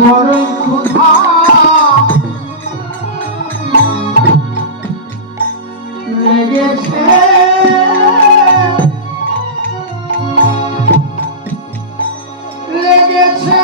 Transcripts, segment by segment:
বড়ই ক্ষুধা লেগেছে লেগেছে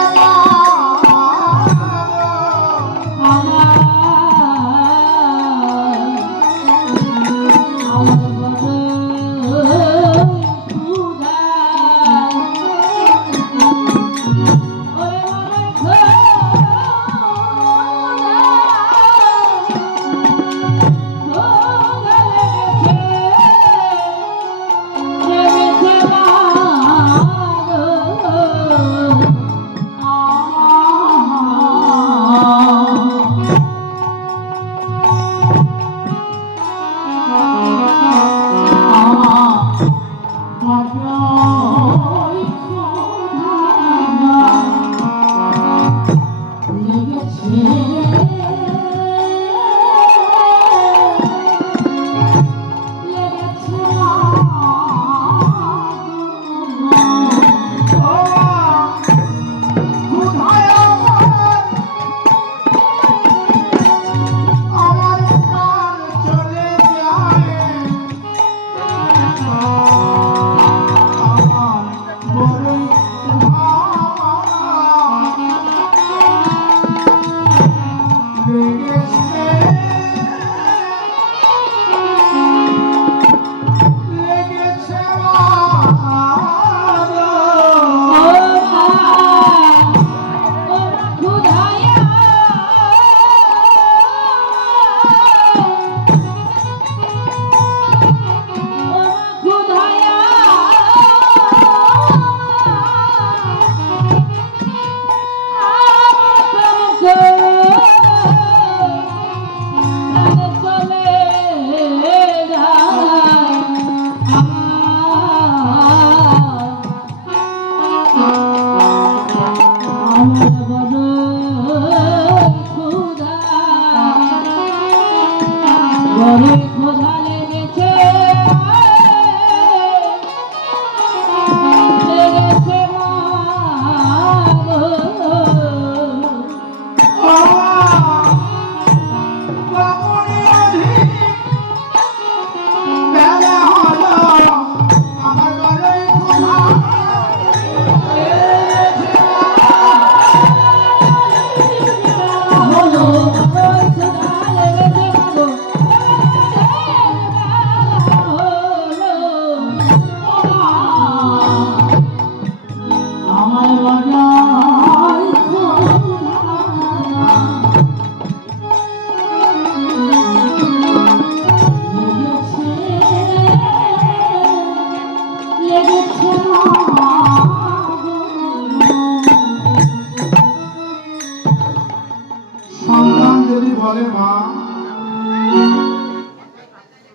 বলে মা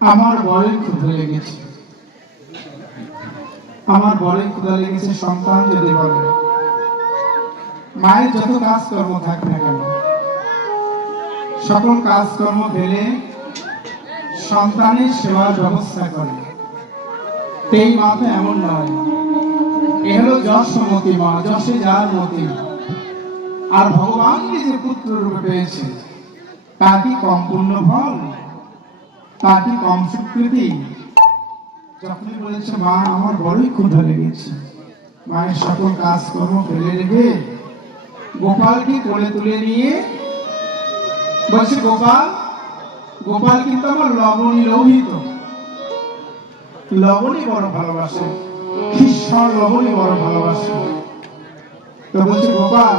আমার বড়ই ক্ষুধা লেগেছে আমার বড়ই ক্ষুধা লেগেছে সন্তান যদি বলে মায়ের যত কাজকর্ম থাকে না কেন সকল কাজকর্ম ফেলে সন্তানের সেবার ব্যবস্থা করে এই মা তো এমন নয় এ হলো যশমতী মা যশে যার মতি আর ভগবানকে যে পুত্র রূপে পেয়েছে তা কি কম পূর্ণ ফল তা কি কম স্বীকৃতি যখনই বলেছে মা আমার বড়ই ক্ষুধা লেগেছে মায়ের সকল কাজকর্ম ফেলে রেখে গোপালকে কোলে তুলে নিয়ে বলছে গোপাল গোপাল কিন্তু আমার লবণী লোহিত লবণী বড় ভালোবাসে ঈশ্বর লবণী বড় ভালোবাসে তো বলছে গোপাল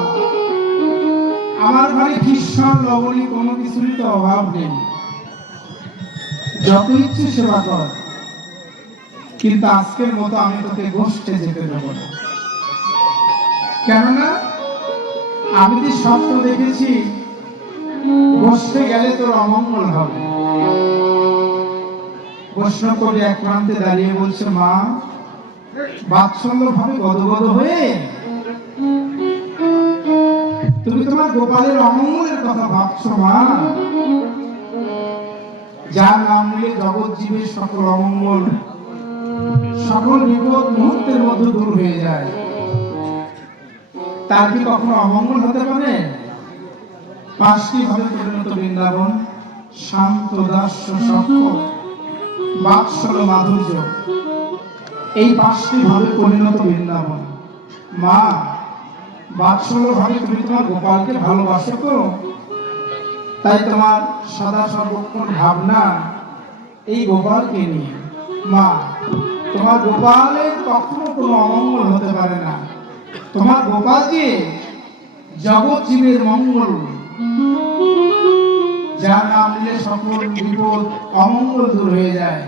আমার ঘরে কৃষ্ণ লবণী কোনো কিছুরই তো অভাব নেই যত ইচ্ছে সেবা কর কিন্তু আজকের মতো আমি তোকে গোষ্ঠে যেতে দেবো না কেননা আমি তো স্বপ্ন দেখেছি গোষ্ঠে গেলে তোর অমঙ্গল হবে বৈষ্ণব কবি এক প্রান্তে দাঁড়িয়ে বলছে মা বাৎসল্য ভাবে গদগদ হয়ে তুমি তোমার গোপালের অমঙ্গলের কথা ভাবছো মা যার নাম নিয়ে জগৎ জীবের সকল অমঙ্গল সকল বিপদ মুহূর্তের মধ্যে দূর হয়ে যায় তার কি কখনো অমঙ্গল হতে পারে? পাঁচটি ভাবে পরিণত বৃন্দাবন, শান্ত দাস্য সক্ষ বাৎসল মাধুর্য, এই পাঁচটি ভাবে পরিণত বৃন্দাবন। মা, বাৎসল্য ভাবে তুমি তোমার গোপালকে ভালোবাসো তো, তাই তোমার সদা সর্বক্ষণ ভাবনা এই গোপালকে নিয়ে। মা, তোমার গোপালের কখনো কোনো অমঙ্গল হতে পারে না। তোমার গোপাল যে জগৎ জীবের মঙ্গল, যার নাম নিলে সকল বিপদ অমঙ্গল দূর হয়ে যায়,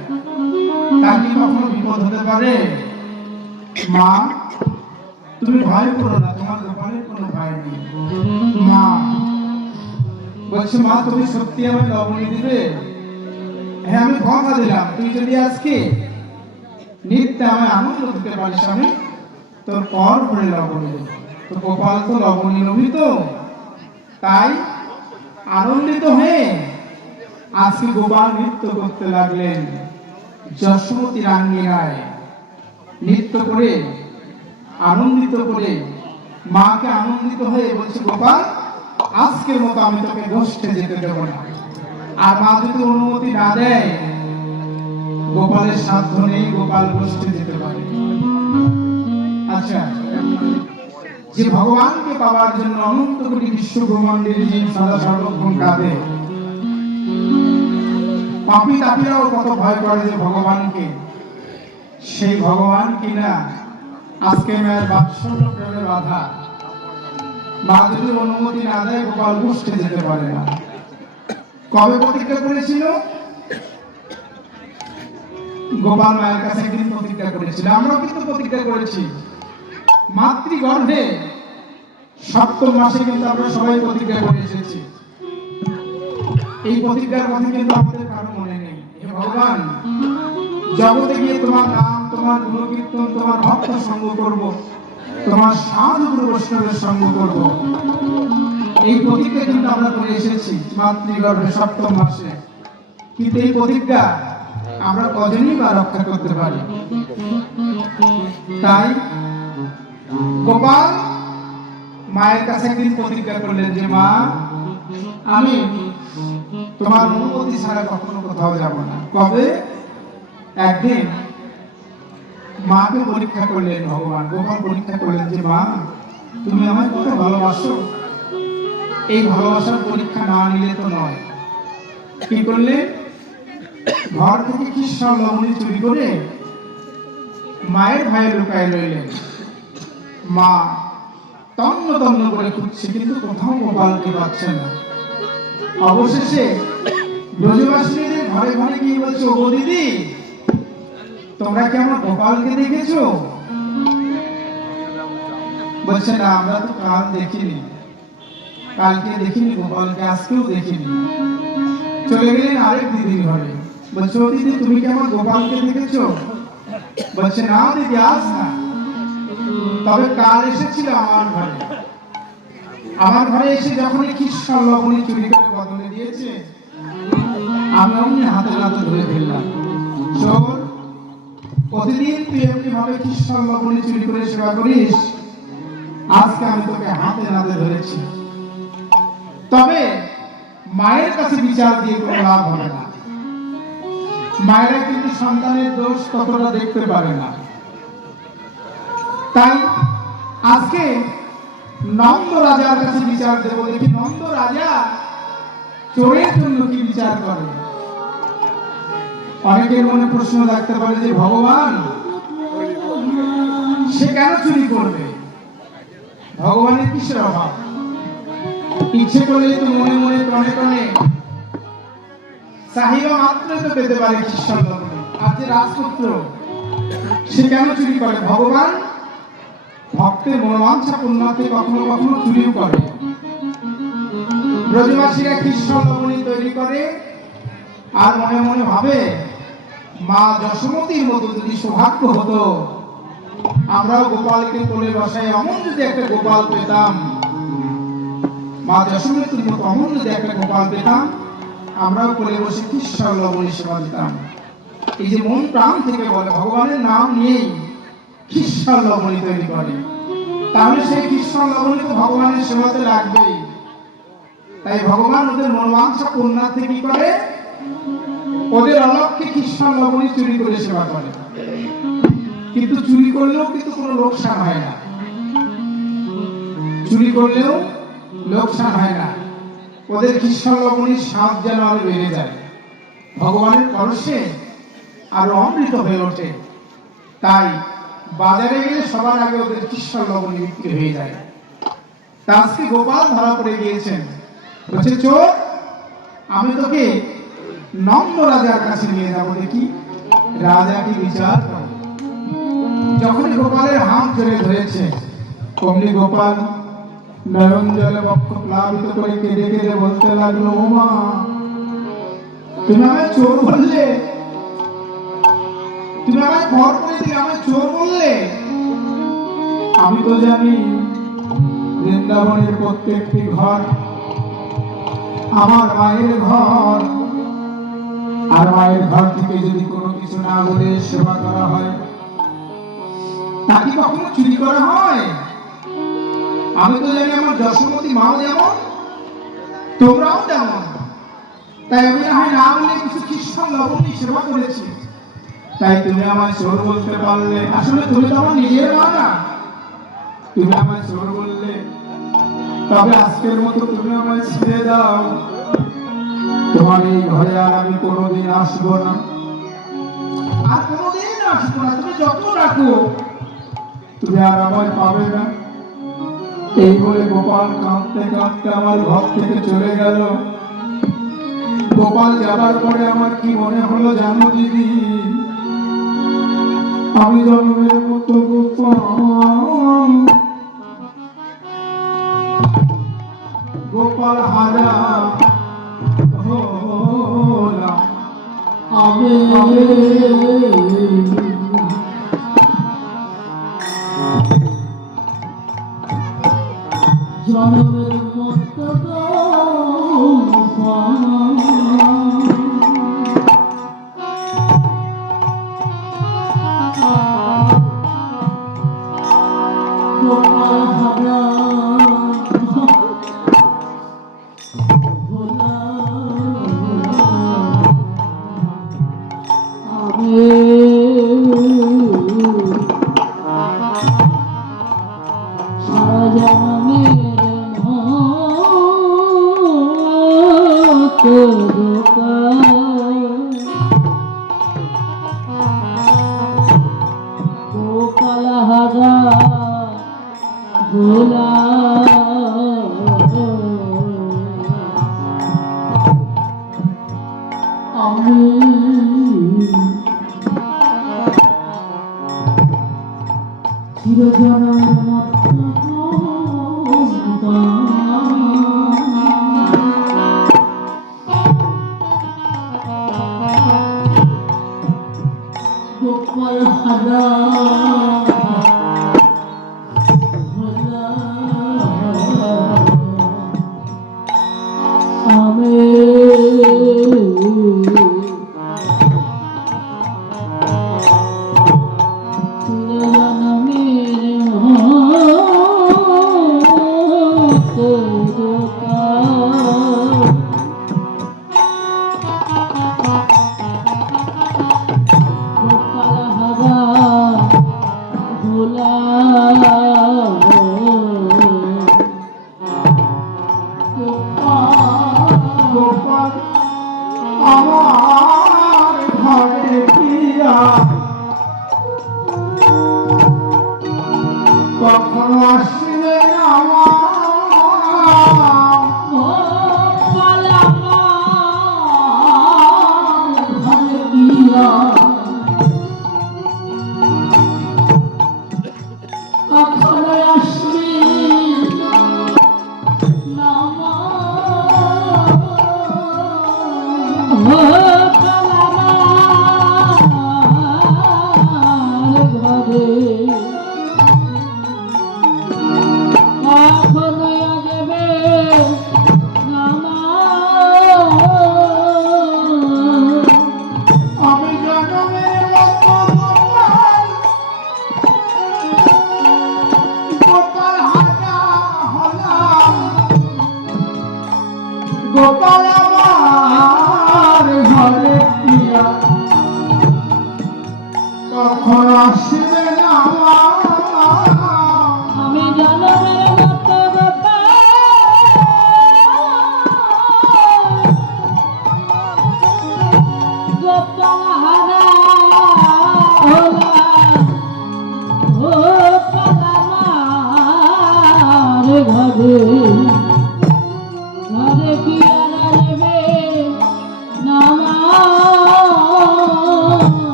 তার কি কখনো বিপদ হতে পারে? মা, তুমি ভয় করো না, তোমার গোপালের কোনো ভয় নেই। মা বলছে, মা তুমি সত্যি আমাকে লবণী দিবে? হ্যাঁ, আমি কথা দিলাম, তুই যদি আজকে নিত্য আমায় আনন্দ দিতে পারিস, আমি তোর পর করে লবণী দেব। তো গোপাল তো লবণী লোভিত, তাই আনন্দিত হয়ে আজকে গোপাল নৃত্য করতে লাগলেন যশোমতী রাঙ্গিনায়। নৃত্য করে আনন্দিত করে মাকে আনন্দিত হয়ে বলছে, গোপাল আজকের মতো আমি তোকে গোষ্ঠে যেতে দেব না। আর মা যদি অনুমতি না দেয়, গোপালের সাধ্য নেই গোপাল গোষ্ঠে যেতে পারে। আচ্ছা, যে ভগবানকে পাওয়ার জন্য অনন্ত কোটি বিশ্ব ব্রহ্মাণ্ডের জীব সদা সর্বক্ষণ কাঁদে, পাপী তাপীরাও কত ভয় করে যে ভগবানকে, সেই ভগবান কিনা আজকে মায়ের বাৎসল্য প্রেমে বাধা। মা যদি অনুমতি না দেয়, গোপাল গোষ্ঠে যেতে পারে না। কবে প্রতিজ্ঞা করেছিল? গোপাল মায়ের কাছে একদিন প্রতিজ্ঞা করেছিল, আমরাও কিন্তু প্রতিজ্ঞা করেছি। মাতৃগর্ভে সপ্তম মাসে কিন্তু আমরা সবাই প্রতিজ্ঞা করে এসেছি। এই প্রতিজ্ঞার কথা কিন্তু আমাদের কারো মনে নেই। হে ভগবান, জগতে গিয়ে তোমার নাম, তোমার গুণকীর্তন, তোমার ভক্ত সঙ্গ করব, তোমার সাধু গুরু বৈষ্ণবের সঙ্গ করব, এই প্রতিজ্ঞা কিন্তু আমরা করে এসেছি মাতৃগর্ভে সপ্তম মাসে। কিন্তু এই প্রতিজ্ঞা আমরা কজনই বা রক্ষা করতে পারি? তাই গোপাল মায়ের কাছে একদিন প্রতিজ্ঞা করলেন যে, মা আমি তোমার অনুমতি ছাড়া কখনো কোথাও যাব না। কবে? একদিন মাকে পরীক্ষা করলেন ভগবান। গোপাল পরীক্ষা করলেন যে, মা তুমি আমায় কত ভালোবাসো, এই ভালোবাসার পরীক্ষা না নিলে তো নয়। কি করলে? ঘর থেকে কৃষ্ণ লবণী চুরি করে মায়ের ভাই লুকায় রইলেন। মা তন্ন তন্ন করে খুঁজছে, কিন্তু কোথাও গোপালকে পাচ্ছে না। অবশেষে ব্রজবাসীদের ঘরে ঘরে গিয়ে বলছে, ও দিদি, তোমরা কি আমার গোপালকে দেখেছো? বলছে, না, আমরা তো কাল দেখিনি, কালকে দেখিনি গোপালকে, আজকেও দেখিনি। চলে গেলেন আরেক দিদির ঘরে। বলছে, ও দিদি, তুমি কি আমার গোপালকে দেখেছো? বলছে, না দিদি, আজ না, তবে কাল এসেছিল আমার ঘরে। আমার ঘরে এসে যখনই কৃষ্ণ লবণী চুরি করে বদলে দিয়েছে, আমি অমনি হাতে নাতে ধরে ফেললাম। চোর, প্রতিদিন তুই এমনি ভাবে কৃষ্ণ লবণী চুরি করে সেবা করিস, আজকে আমি তোকে হাতে নাতে ধরেছি। তবে মায়ের কাছে বিচার দিয়ে কোনো লাভ হবে না। মায়েরা কিন্তু সন্তানের দোষ ততটা দেখতে পারে না। তাই আজকে নন্দ রাজার কাছে বিচার দেব, দেখি নন্দ রাজা চোরের জন্য কি বিচার করে। অনেকের মনে প্রশ্ন রাখতে পারে যে, ভগবান সে কেন চুরি করবে? ভগবানের কিসের অভাব? ইচ্ছে করলে তো মনে মনে প্রাণে প্রাণে চাহিদা মাত্রই তো পেতে পারে কৃষ্ণ লবণী। আর যে রাজপুত্র, সে কেন চুরি করে? ভগবান ভক্তের মনোবাঞ্ছা পূর্ণার্থে কখনো কখনো চুরিও করে। ব্রজবাসীরা কৃষ্ণ লবণী তৈরি করে আর মনে মনে ভাবে, মা যশোমতীর মতো যদি সৌভাগ্য হতো, আমরাও গোপালকে কোলে বসাই অমন যদি একটা গোপাল পেতাম, মা যশোমতীর মতো অমন যদি একটা গোপাল পেতাম, আমরাও কোলে বসে কৃষ্ণ লবণী সেবা দিতাম। এই যে মন প্রাণ থেকে বলে, ভগবানের নাম নিয়েই কৃষ্ণ লবণী তৈরি করে। তাহলে সেই কৃষ্ণ লবণী তো ভগবানের সেবাতে লাগবেই। তাই ভগবান ওদের মনোবাঞ্ছা পূর্ণার্থে কি করে, ওদের অলক্ষ্যে কৃষ্ণ লবণী চুরি করে সেবা করে। কিন্তু চুরি করলেও কিন্তু কোনো লোকসান হয় না, চুরি করলেও লোকসান হয় না। ওদের কৃষ্ণ লবণীর স্বাদ যেন আরো বেড়ে যায়, ভগবানের পরশে আরো অমৃত হয়ে ওঠে। তাই বাজারে গেলে সবার আগে ওদের কৃষ্ণ লবণী বিক্রি হয়ে যায়। তা আজকে গোপাল ধরা পড়ে গিয়েছেন, বলছে চোর, আমি তোকে নন্দ রাজার কাছে নিয়ে যাবো, দেখি রাজা কি বিচার করে। যখনই গোপালের হাত জড়িয়ে ধরেছে, অমনি গোপাল নয়ন জলে বক্ষ প্লাবিত করে কেঁদে কেঁদে বলতে লাগলো, ও মা, তুমি আমায় চোর বললে, তুমি আমায় ঘর করে দিলে, আমায় চোর বললে। আমি তো জানি বৃন্দাবনের প্রত্যেকটি ঘর আমার মায়ের ঘর, আর মায়ের ঘর থেকে যদি কোনো কিছু না বলে সেবা করা হয়, তাকে কখনো চুরি করা হয়? আমি তো জানি আমার যশোমতী মাও যেমন, তোমরাও তেমন। তাই আমি না হয় না বলে কিছু কৃষ্ণ লবণী সেবা করেছি, তাই তুমি আমায় চোর বলতে পারলে। আসলে তুমি তো আমার নিজের মা না, তুমি আমায় চোর বললে। তবে আজকের মতো তুমি আমায় ছেড়ে দাও, তোমার এই ঘরে আর আমি কোনোদিন আসবো না, আর কোনোদিন আসবো না। তুমি যত ডাকো তুমি আর আমায় পাবে না। এই বলে গোপাল কাঁদতে কাঁদতে আমার ঘর থেকে চলে গেল। গোপাল যাবার পরে আমার কি মনে হলো জানো দিদি, আমি জন্মের মতো গোপাল হারা হলাম আমি। জন্মের মতো আমার ঘরে ফিরা কখনো আসবে আমার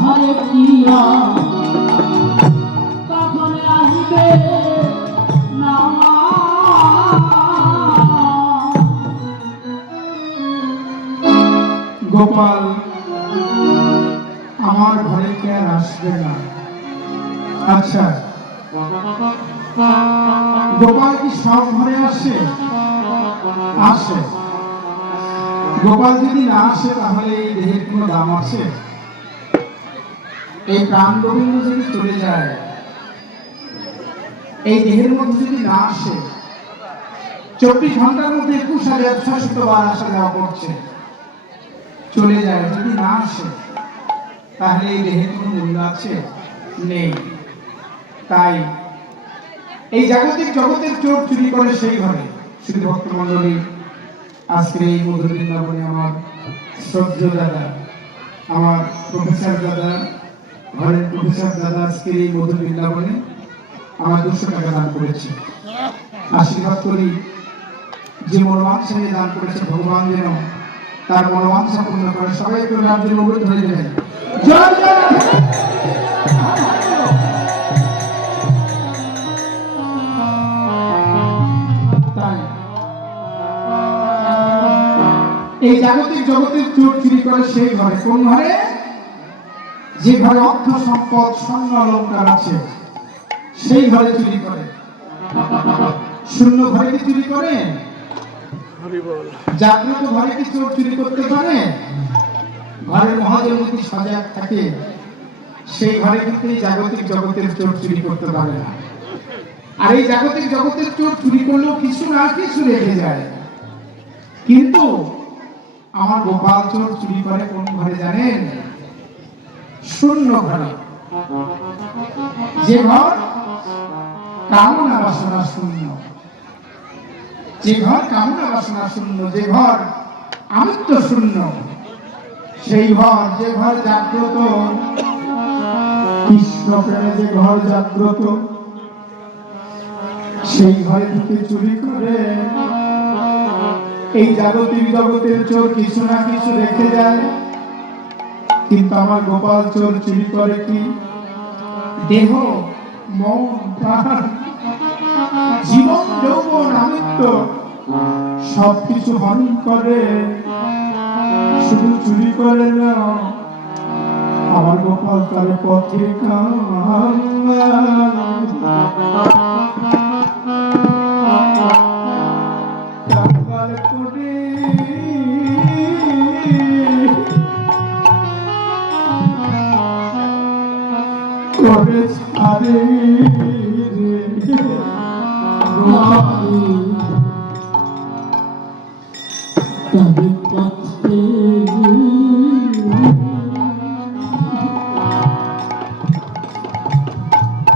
ঘরে প্রিয়া কখন আসবে না গোপাল আমার ঘরে কে আর আসবে না? আচ্ছা, গোপাল কি সব ঘরে আসে? আসে। গোপাল যদি না আসে তাহলে এই দেহের কোনো দাম আছে? এই প্রাণ গোবিন্দ যদি চলে যায়, এই দেহের মধ্যে যদি না আসে, 24 ঘন্টার মধ্যে 21,600 বার আসা যাওয়া করছে, চলে যায়, যদি না আসে তাহলে এই দেহের কোনো মূল্য আছে? নেই। তাই এই জাগতিক জগতের চোর চুরি করে সেই ঘরে। শ্রী ভক্তমণ্ডলী, আজকের এই মধুর বৃন্দাবনে আমার শ্রদ্ধেয় দাদা, আমার প্রফেসর দাদা, ঘরের প্রফেসর দাদা আজকের এই মধুর বৃন্দাবনে আমার 200 টাকা দান করেছে। আশীর্বাদ করি যে মনোবাঞ্ছা নিয়ে দান করেছে, ভগবান যেন তার মনোবাঞ্ছা পূর্ণ করে। সবাই একটু রাজ্যের মুখে ধরে দেবেন। জয় জয় রাধে। তাই এই জাগতিক জগতের চোর চুরি করে সেই ঘরে। কোন ঘরে? যে ঘরে অর্থ সম্পদ স্বর্ণ অলংকার আছে, সেই ঘরে চুরি করে। শূন্য ঘরে কি চুরি করে? জাগ্রত ঘরে কি চোর চুরি করতে পারে? ঘরের মহাজনমূর্তি সজাগ থাকে, সেই ঘরে কিন্তু এই জাগতিক জগতের চোর চুরি করতে পারে না। আর এই জাগতিক জগতের চোর চুরি করলেও কিছু না কিছু রেখে যায়। কিন্তু আমার গোপাল চোর চুরি করে কোন ঘরে জানেন? শূন্য ঘরে। যে ঘর কামনা বাসনা শূন্য, যে ঘর কামনা বাসনা শূন্য, যে ঘর আমিত্ব শূন্য, সেই ঘর, যে ঘর জাগ্রত, কৃষ্ণ প্রেমে যে ঘর জাগ্রত, সেই ঘরে ঢুকে চুরি করে। এই জাগতিক জগতের চোর কিছু না কিছু রেখে যায়, কিন্তু আমার গোপাল চোর চুরি করে কি? দেহ, মন, প্রাণ, জীবন, যৌবন, আমিত্ব সবকিছু হরণ করে। শুধু চুরি করে না, আমার গোপাল তার পথে করে ছাড়ে তবে পথে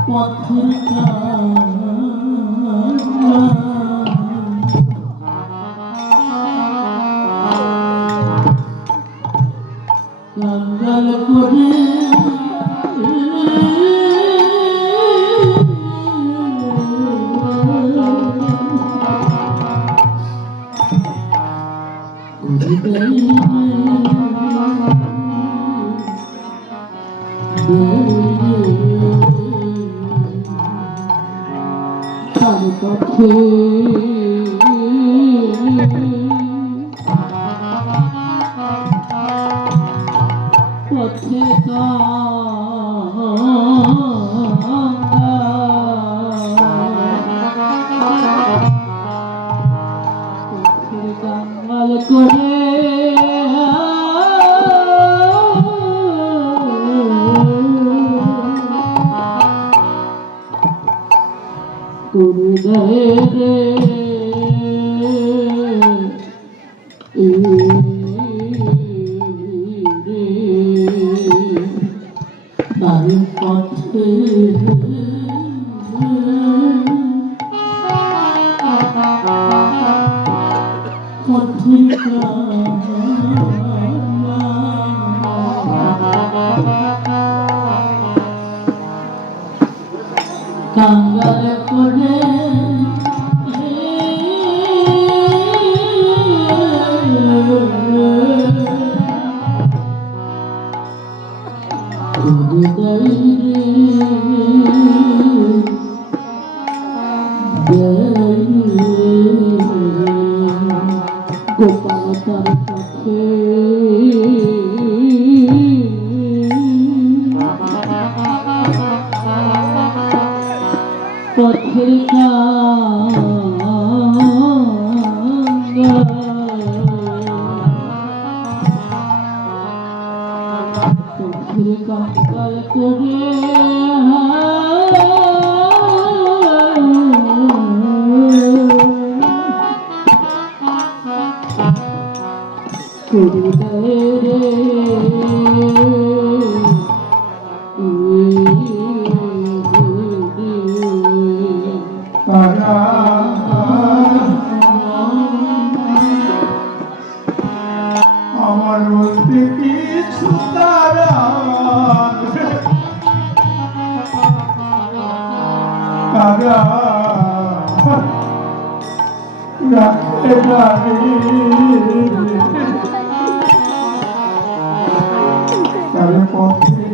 পথের কাঙ্গাল করে তার পথে পথে কাঙ্গাল করে করে দেয় রে তার পথে পথে কাঙ্গাল করে গোপালতার কাছে পথের কাঙ্গাল করে আমার বলতে কিছু তারা রাখে তার পথে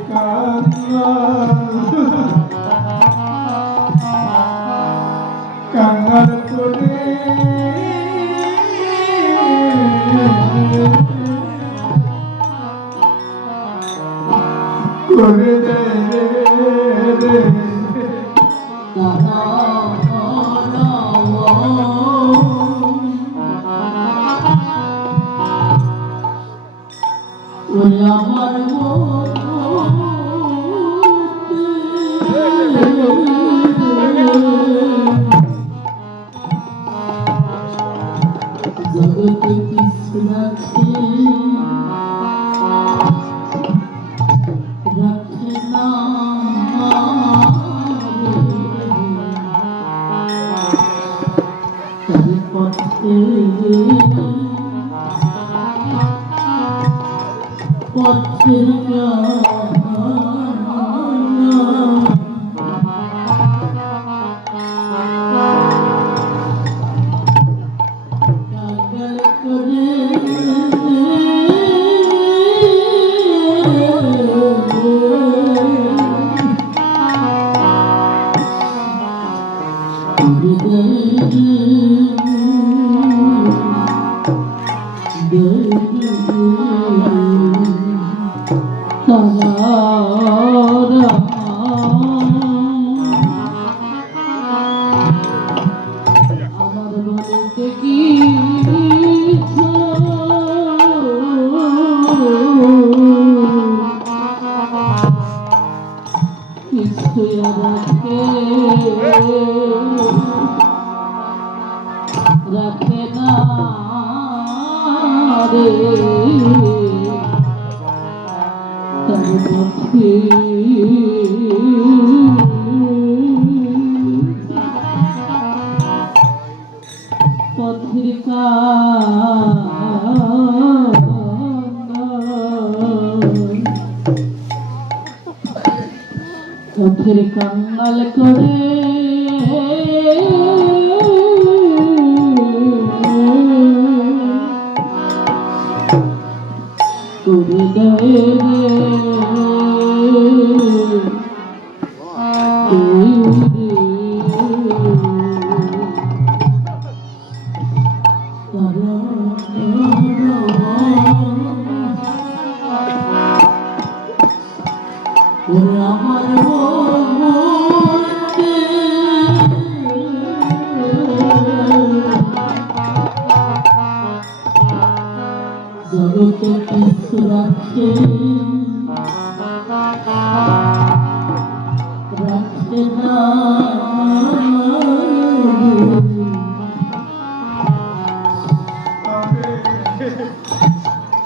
কাঙ্গাল করে করে দে আমার জগতে কিছু রাখে না তার পথে পথের কাঙ্গাল করে আমার বলতে কি কিছু রাখে না রে তার পথে পথের পথের কাঙ্গাল করে করে আমার জগতে কিছু রাখে না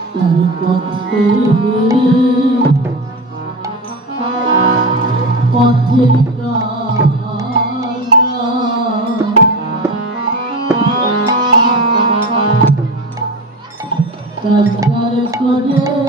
তার পথে পথের কাঙ্গাল করে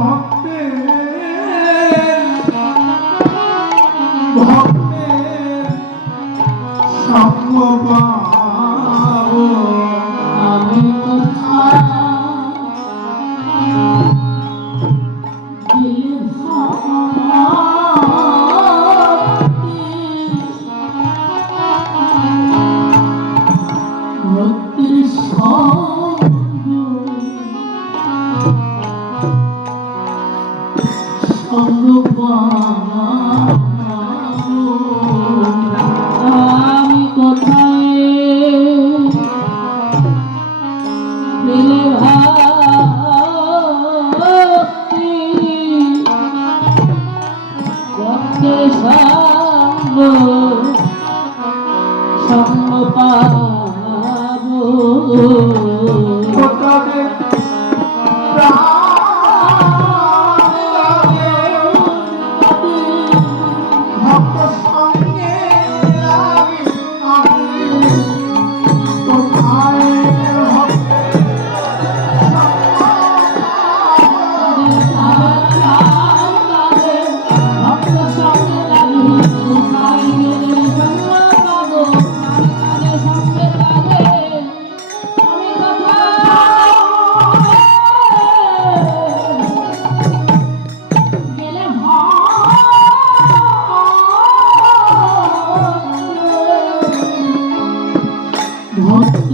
ভক্তের ভক্তের সঙ্গ পাবো। আমি কোথায় দিল ভক্তির সঙ্গ আমি কোথায় দিলে ভক্তি ভক্তের সঙ্গ সঙ্গ পাবো। তাদের ভক্ত সঙ্গে লাগে আমি কোথায় ভক্ত